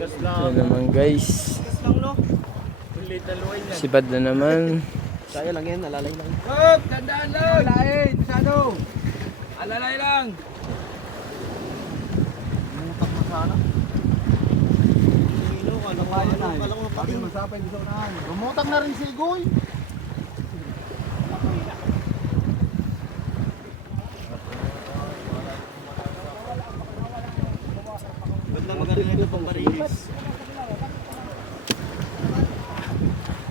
Ito naman guys. Sipad na naman. Saya lang yan, alalay lang. Hop! Tandaan lang! Alalay! Masyado! Alalay lang! Mutak mo sana. Kala ko pati masapay dito na. Bumutak na rin si Goy.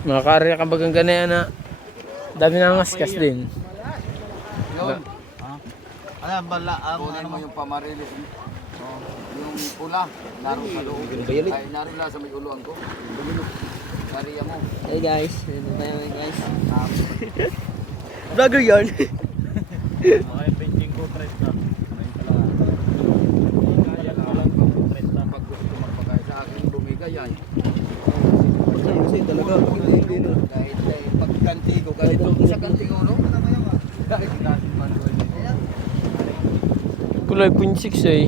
Makakarya ka bagang ganyan na. Dami na ngaskas din. Yun. Ayan, bala. Kunin mo yung pamarilis. Yung pula. Laro sa loob. Ay, laro lang sa may uluan ko. Kariya mo. Hey guys, ito tayo guys. Vlogger yarn. Okay, benching ko 30. Kaya ko lang ko 30. Pag gusto magpagay sa akin, bumigay ay. Kasi talaga, hindi na. Kahit pagkanti ko, kahit sa kanti ko, no? Kahit natin man ko. Kulay 0.6 eh.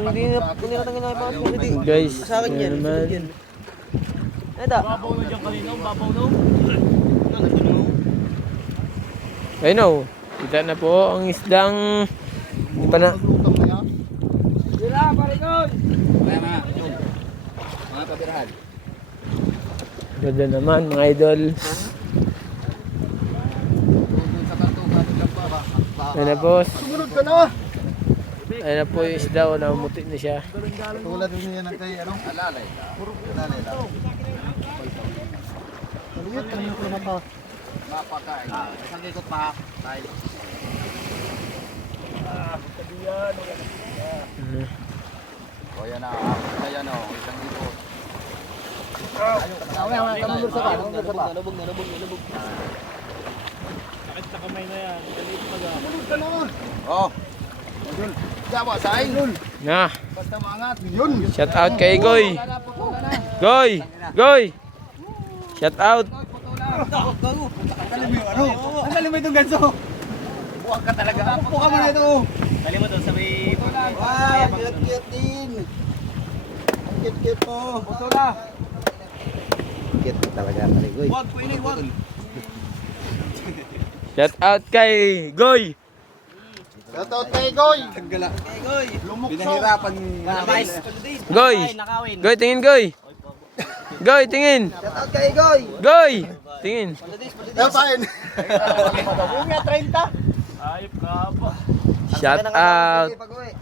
Hindi na tangin na pa. Guys, Sa akin yan. yan naman. Eda. Babaw na dyan kanina, babaw no? Ayun o. Kita na po ang isdang pana. Sira, parikon! Mga pabirahan. Ganda naman mga idol. Sa kanto, kanto lang ba? Ayun na po. Sumunod ka na! Ayun na po yung isda o. Namuti na siya. Tulad rin yan ang kay, ano? Alalay ka. Puro alalay lang. Kaluyot, kanina ko naman pa. Mapakain. Isang ikot pa. Tayo. O yan na. Ayan o. Isang ikot. Ayun. Nalubog. Sakit sa kamay na yan. Galit pa ga. Sumunod ka na. Oh. Yun. Dawa sa akin. Na. Basta maangat. Yun. Shout out kay Goy. Goy. Goy. Shout out. Ang galing mo itong ganso. Buwag ka talaga. Buka mo na ito. Dali mo doon sa may... Wow, cute din. Ang cute mo. Putula. Cute talaga. Wag, pwede, wag. Shout out kay Goy. Shoutout kay Goy. Tagala. Goy. Lumukso. Pinahirapan. Goy. Goy, tingin Goy. Goy, tingin. Shoutout kay Goy. Goy. Tingin. Dapain. Yung nga 30. Ayop ka ba? Shout out. Pag-uwi.